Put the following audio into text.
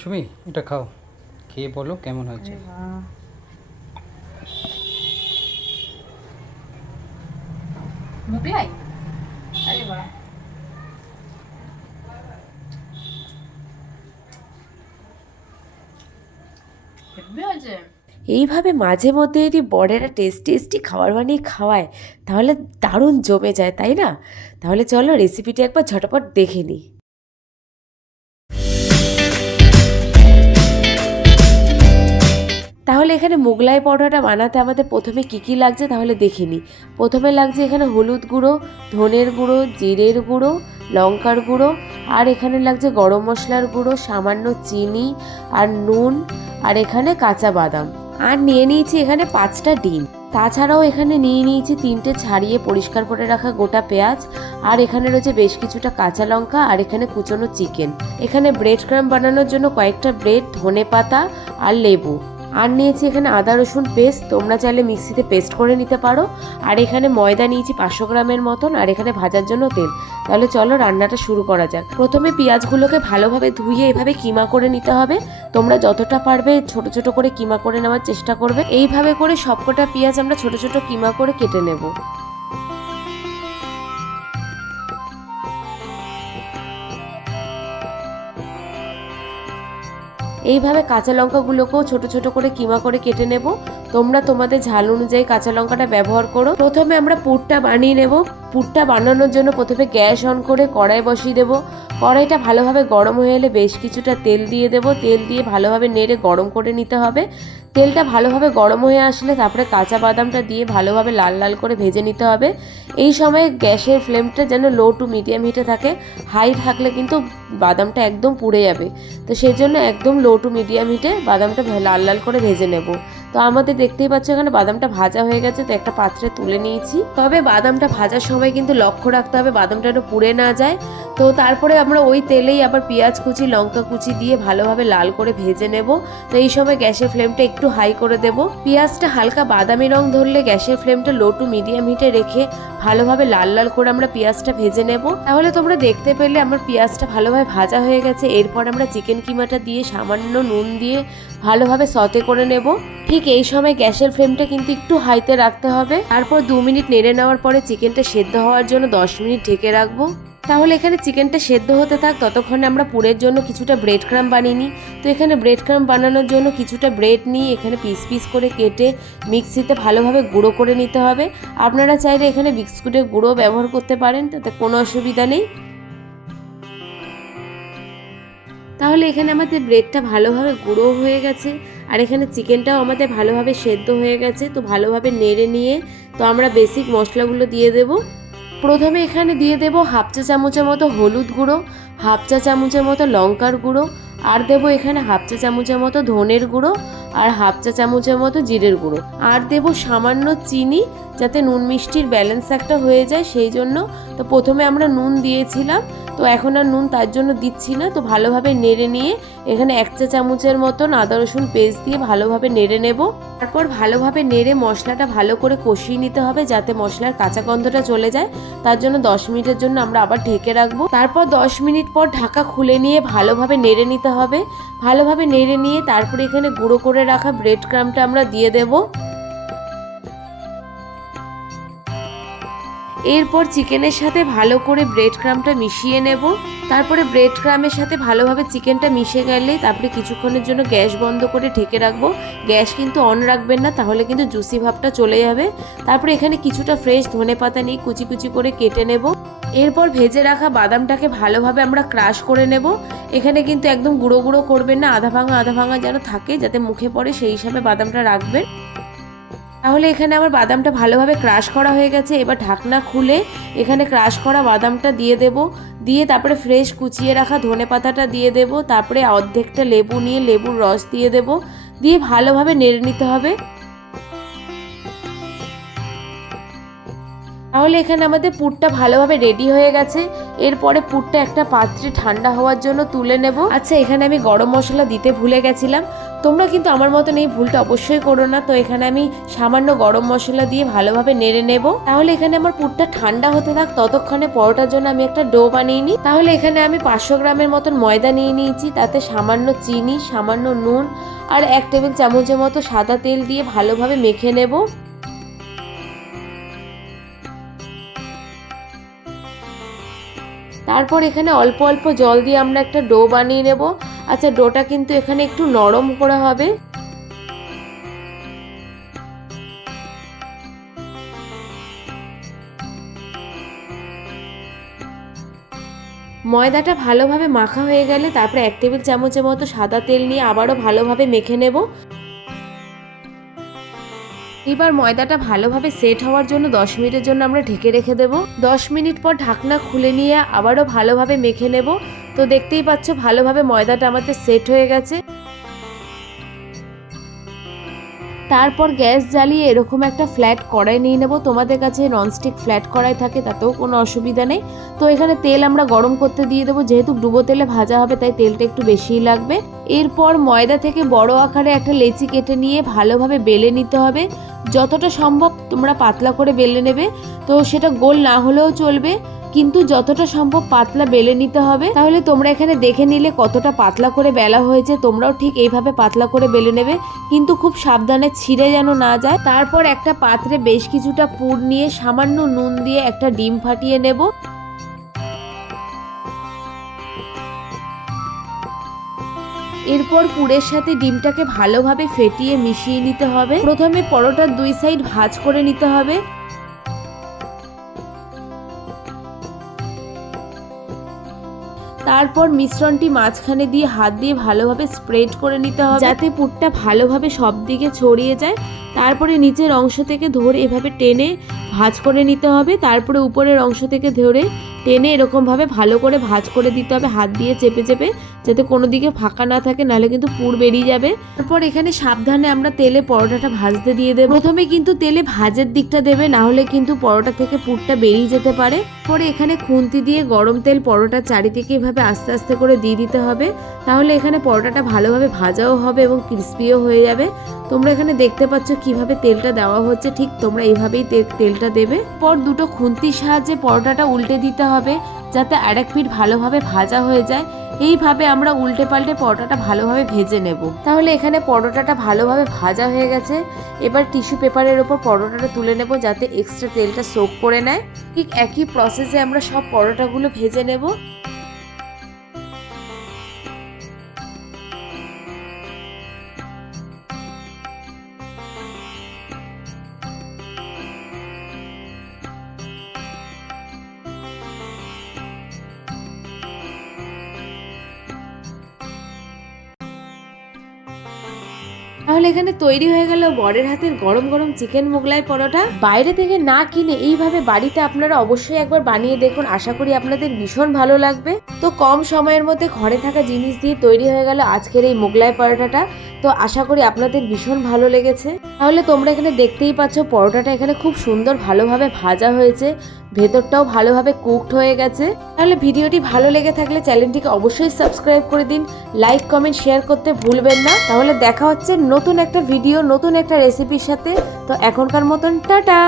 সুমি, এটা খাও, খেয়ে বলো কেমন হয়েছে। মোগলাই, আরে বাহ, হেব্বি হয়েছে। এইভাবে মাঝে মধ্যে যদি বড়েরা টেস্টি টেস্টি খাবার বানিয়ে খাওয়ায় তাহলে দারুণ জমে যায়, তাই না? তাহলে চলো রেসিপিটি একবার ঝটপট দেখে নিই। তাহলে এখানে মোগলাই পরোটাটা বানাতে আমাদের প্রথমে কী লাগছে তাহলে দেখে নিই। প্রথমে লাগছে এখানে হলুদ গুঁড়ো, ধনের গুঁড়ো, জিরের গুঁড়ো, লঙ্কার গুঁড়ো, আর এখানে লাগছে গরম মশলার গুঁড়ো, সামান্য চিনি আর নুন, আর এখানে কাঁচা বাদাম, আর নিয়ে নিয়েছি এখানে 5টা ডিম। তাছাড়াও এখানে নিয়ে নিয়েছি 3টে ছাড়িয়ে পরিষ্কার করে রাখা গোটা পেঁয়াজ, আর এখানে রয়েছে বেশ কিছুটা কাঁচা লঙ্কা, আর এখানে কুচনো চিকেন। এখানে ব্রেড ক্রাম বানানোর জন্য কয়েকটা ব্রেড, ধনে পাতা আর লেবু, আর নিয়েছি এখানে আদা রসুন পেস্ট, তোমরা চাইলে মিক্সিতে পেস্ট করে নিতে পারো। আর এখানে ময়দা নিয়েছি 500 গ্রামের মতন, আর এখানে ভাজার জন্য তেল। তাহলে চলো রান্নাটা শুরু করা যাক। প্রথমে পেঁয়াজগুলোকে ভালোভাবে ধুয়ে এভাবে কিমা করে নিতে হবে। তোমরা যতটা পারবে ছোট ছোট করে কিমা করে নেওয়ার চেষ্টা করবে। এইভাবে করে সবকটা পেঁয়াজ আমরা ছোট ছোট কিমা করে কেটে নেব। এইভাবে কাঁচা লঙ্কাগুলোকেও ছোট ছোট করে কিমা করে কেটে নেব। তোমরা তোমাদের ঝাল অনুযায়ী কাঁচা লঙ্কাটা ব্যবহার করো। প্রথমে আমরা পুরটা বানিয়ে নেব। পুরটা বানানোর জন্য প্রথমে গ্যাস অন করে কড়াই বসিয়ে দেব। কড়াইটা ভালোভাবে গরম হয়ে এলে বেশ কিছুটা তেল দিয়ে দেব। তেল দিয়ে ভালোভাবে নেড়ে গরম করে নিতে হবে। তেলটা ভালোভাবে গরম হয়ে আসলে তারপরে কাঁচা বাদামটা দিয়ে ভালোভাবে লাল লাল করে ভেজে নিতে হবে। এই সময় গ্যাসের ফ্লেমটা যেন লো টু মিডিয়াম হিটে থাকে। হাই থাকলে কিন্তু বাদামটা একদম পুড়ে যাবে। তো সেই জন্য একদম লো টু মিডিয়াম হিটে বাদামটা লাল লাল করে ভেজে নেব। তো আমাদের দেখতেই পাচ্ছ এখানে বাদামটা ভাজা হয়ে গেছে, তো একটা পাত্রে তুলে নিয়েছি। তবে বাদামটা ভাজার সময় কিন্তু লক্ষ্য রাখতে হবে বাদামটা একটু পুড়ে না যায়। তো তারপরে আমরা ওই তেলেই আবার পেঁয়াজ কুচি, লঙ্কা কুচি দিয়ে ভালোভাবে লাল করে ভেজে নেব। তো এই সময় গ্যাসের ফ্লেমটা একটু হাই করে দেব। পেঁয়াজটা হালকা বাদামি রং ধরলে গ্যাসের ফ্লেমটা লো টু মিডিয়াম হিটে রেখে ভালোভাবে লাল লাল করে আমরা পেঁয়াজটা ভেজে নেব। তাহলে তোমরা দেখতে পেলে আমার পেঁয়াজটা ভালোভাবে ভাজা হয়ে গেছে। এরপর আমরা চিকেন কিমাটা দিয়ে সামান্য নুন দিয়ে ভালোভাবে সতে করে নেব। ঠিক এই সময় গ্যাসের ফ্লেমটা কিন্তু একটু হাইতে রাখতে হবে। তারপর 2 মিনিট নেড়ে নেওয়ার পরে চিকেনটা সেদ্ধ হওয়ার জন্য 10 মিনিট ঢেকে রাখবো। তাহলে এখানে চিকেনটা সেদ্ধ হতে থাক, ততক্ষণে আমরা পুরের জন্য কিছুটা ব্রেড ক্রাম্ব বানিয়ে নিই। তো এখানে ব্রেড ক্রাম্ব বানানোর জন্য কিছুটা ব্রেড নিয়ে এখানে পিস পিস করে কেটে মিক্সিতে ভালোভাবে গুঁড়ো করে নিতে হবে। আপনারা চাইলে এখানে বিস্কুটের গুঁড়ো ব্যবহার করতে পারেন, তাতে কোনো অসুবিধা নেই। তাহলে এখানে আমাদের ব্রেডটা ভালোভাবে গুঁড়ো হয়ে গেছে, আর এখানে চিকেনটাও আমাদের ভালোভাবে সেদ্ধ হয়ে গেছে। তো ভালোভাবে নেড়ে নিয়ে তো আমরা বেসিক মশলাগুলো দিয়ে দেব। প্রথমে এখানে দিয়ে দেব 1/2 চা চামচের মতো হলুদ গুঁড়ো, 1/2 চা চামচের মতো লঙ্কার গুঁড়ো, আর দেবো এখানে 1/2 চা চামচের মতো ধনের গুঁড়ো, আর 1/2 চা চামচের মতো জিরের গুঁড়ো, আর দেবো সামান্য চিনি, যাতে নুন মিষ্টির ব্যালেন্স একটা হয়ে যায় সেই জন্য। তো প্রথমে আমরা নুন দিয়েছিলাম, তো এখন আর নুন তার জন্য দিচ্ছি না। তো ভালোভাবে নেড়ে নিয়ে এখানে 1 চা চামচের মতন আদা রসুন পেস্ট দিয়ে ভালোভাবে নেড়ে নেব। তারপর ভালোভাবে নেড়ে মশলাটা ভালো করে কষিয়ে নিতে হবে, যাতে মশলার কাঁচা গন্ধটা চলে যায়। তার জন্য 10 মিনিটের জন্য আমরা আবার ঢেকে রাখবো। তারপর 10 মিনিট পর ঢাকা খুলে নিয়ে ভালোভাবে নেড়ে নিতে হবে। ভালোভাবে নেড়ে নিয়ে তারপরে এখানে গুঁড়ো করে রাখা ব্রেড ক্রাম্বটা আমরা দিয়ে দেব। এরপর চিকেনের সাথে ভালো করে ব্রেড ক্রাম্বটা মিশিয়ে নেব। তারপরে ব্রেড ক্রাম্বের সাথে ভালোভাবে চিকেনটা মিশে গেলে তারপরে কিছুক্ষণের জন্য গ্যাস বন্ধ করে ঢেকে রাখবো। গ্যাস কিন্তু অন রাখবেন না, তাহলে কিন্তু জুসি ভাবটা চলে যাবে। তারপরে এখানে কিছুটা ফ্রেশ ধনেপাতা নিয়ে কুচি কুচি করে কেটে নেব। এরপর ভেজে রাখা বাদামটাকে ভালোভাবে আমরা ক্রাশ করে নেব। এখানে কিন্তু একদম গুঁড়ো গুঁড়ো করবেন না, আধা ভাঙা যেন থাকে, যাতে মুখে পড়ে সেই হিসাবে বাদামটা রাখবেন। তাহলে এখানে আমার বাদামটা ভালোভাবে ক্রাশ করা হয়ে গেছে। এবার ঢাকনা খুলে এখানে ক্রাশ করা বাদামটা দিয়ে দেব। দিয়ে তারপরে ফ্রেশ কুচিয়ে রাখা ধনেপাতাটা দিয়ে দেব। তারপরে অর্ধেকটা লেবু নিয়ে লেবুর রস দিয়ে দেব। দিয়ে ভালোভাবে নেড়ে নিতে হবে। তাহলে এখানে আমাদের পুরটা ভালোভাবে রেডি হয়ে গেছে। এরপরে পুরটা একটা পাত্রে ঠান্ডা হওয়ার জন্য তুলে নেব। আচ্ছা, এখানে আমি গরম মশলা দিতে ভুলে গেছিলাম। তোমরা কিন্তু আমার মতন এই ভুলটা অবশ্যই করো না। তো এখানে আমি সামান্য গরম মশলা দিয়ে ভালোভাবে নেড়ে নেব। তাহলে এখানে আমার পুরটা ঠান্ডা হতে থাক, ততক্ষণে পরোটার জন্য আমি একটা ডো বানিয়ে নিই। তাহলে এখানে আমি 500 গ্রামের মতন ময়দা নিয়ে নিয়েছি, তাতে সামান্য চিনি, সামান্য নুন আর 1 টেবিল চামচের মতো সাদা তেল দিয়ে ভালোভাবে মেখে নেব। তারপর এখানে অল্প অল্প জল দিয়ে আমরা একটা ডো বানিয়ে নেব। আচ্ছা, ডোটা কিন্তু এখানে একটু নরম করা হবে। ময়দাটা ভালোভাবে মাখা হয়ে গেলে তারপরে 1 টেবিল চামচের মতো সাদা তেল নিয়ে আবারও ভালোভাবে মেখে নেব। এবার ময়দাটা ভালোভাবে সেট হওয়ার জন্য 10 মিনিটের জন্য আমরা ঢেকে রেখে দেব। 10 মিনিট পর ঢাকনা খুলে নিয়ে আবারও ভালোভাবে মেখে নেব। তো দেখতেই পাচ্ছ ভালোভাবে ময়দাটা আমাদের সেট হয়ে গেছে। তারপর গ্যাস জ্বালিয়ে এরকম একটা ফ্ল্যাট কড়াই নিয়ে নেব। তোমাদের কাছে ননস্টিক ফ্ল্যাট কড়াই থাকে তাতেও কোনো অসুবিধা নেই। তো এখানে তেল আমরা গরম করতে দিয়ে দেবো, যেহেতু ডুবো তেলে ভাজা হবে তাই তেলটা একটু বেশিই লাগবে। এরপর ময়দা থেকে বড় আকারে একটা লেচি কেটে নিয়ে ভালোভাবে বেলে নিতে হবে। যতটা সম্ভব তোমরা পাতলা করে বেলে নেবে, তো সেটা গোল না হলেও চলবে, কিন্তু যতটা সম্ভব পাতলা বেলে নিতে হবে। তাহলে তোমরা এখানে দেখে নিলে কতটা পাতলা করে বেলা হয়েছে, তোমরাও ঠিক এইভাবে পাতলা করে বেলে নেবে, কিন্তু খুব সাবধানে ছিঁড়ে যেন না যায়। তারপর একটা পাত্রে বেশ কিছুটা পুর নিয়ে সামান্য নুন দিয়ে একটা ডিম ফাটিয়ে নেব। এরপর পুরের সাথে ডিমটাকে ভালোভাবে ফেটিয়ে মিশিয়ে নিতে হবে। প্রথমে পরোটার 2 সাইড ভাঁজ করে নিতে হবে। তারপর মিশ্রণটি মাঝখানে দিয়ে হাত দিয়ে ভালোভাবে স্প্রেড করে নিতে হবে, যাতে পুরটা ভালোভাবে সব দিকে ছড়িয়ে যায়। তারপরে নিচের অংশ থেকে ধরে এভাবে টেনে ভাঁজ করে নিতে হবে। তারপরে উপরের অংশ থেকে ধরে টেনে এরকমভাবে ভালো করে ভাঁজ করে দিতে হবে, হাত দিয়ে চেপে চেপে, যাতে কোনো দিকে ফাঁকা না থাকে, নাহলে কিন্তু পুর বেরিয়ে যাবে। তারপর এখানে সাবধানে আমরা তেলে পরোটাটা ভাজতে দিয়ে দেবো। প্রথমে কিন্তু তেলে ভাজের দিকটা দেবে, না হলে কিন্তু পরোটা থেকে পুরটা বেরিয়ে যেতে পারে। পরে এখানে খুন্তি দিয়ে গরম তেল পরোটার চারিদিকে এভাবে আস্তে আস্তে করে দিয়ে দিতে হবে। তাহলে এখানে পরোটাটা ভালোভাবে ভাজাও হবে এবং ক্রিস্পিও হয়ে যাবে। তোমরা এখানে দেখতে পাচ্ছ কিভাবে তেলটা দেওয়া হচ্ছে, ঠিক তোমরা এইভাবেই তেলটা দেবে। পর দুটো খুন্তির সাহায্যে পরোটাটা উল্টে দিতে হবে, যাতে আরেক পিঠ ভালোভাবে ভাজা হয়ে যায়। এইভাবে আমরা উল্টে পাল্টে পরোটাটা ভালোভাবে ভেজে নেব। তাহলে এখানে পরোটাটা ভালোভাবে ভাজা হয়ে গেছে। এবার টিস্যু পেপারের ওপর পরোটাটা তুলে নেব, যাতে এক্সট্রা তেলটা সোক করে নেয়। ঠিক একই প্রসেসে আমরা সব পরোটাগুলো ভেজে নেব। তাহলে এখানে তৈরি হয়ে গেল বরের হাতের গরম গরম চিকেন মোগলাই পরোটা। বাইরে থেকে না কিনে এইভাবে বাড়িতে আপনারা অবশ্যই একবার বানিয়ে দেখুন, আশা করি আপনাদের ভীষণ ভালো লাগবে। তো কম সময়ের মধ্যে ঘরে থাকা জিনিস দিয়ে তৈরি হয়ে গেল আজকের এই মোগলাই পরোটাটা। তো আশা করি আপনাদের ভীষণ ভালো লেগেছে। তাহলে তোমরা এখানে দেখতেই পাচ্ছ পরোটাটা এখানে খুব সুন্দর ভালোভাবে ভাজা হয়েছে, ভেতরটাও ভালোভাবে কুকড হয়ে গেছে। তাহলে ভিডিওটি ভালো লেগে থাকলে চ্যানেলটিকে অবশ্যই সাবস্ক্রাইব করে দিন, লাইক কমেন্ট শেয়ার করতে ভুলবেন না। তাহলে দেখা হচ্ছে নতুন একটা ভিডিও, নতুন একটা রেসিপির সাথে। তো এখনকার মতন টাটা।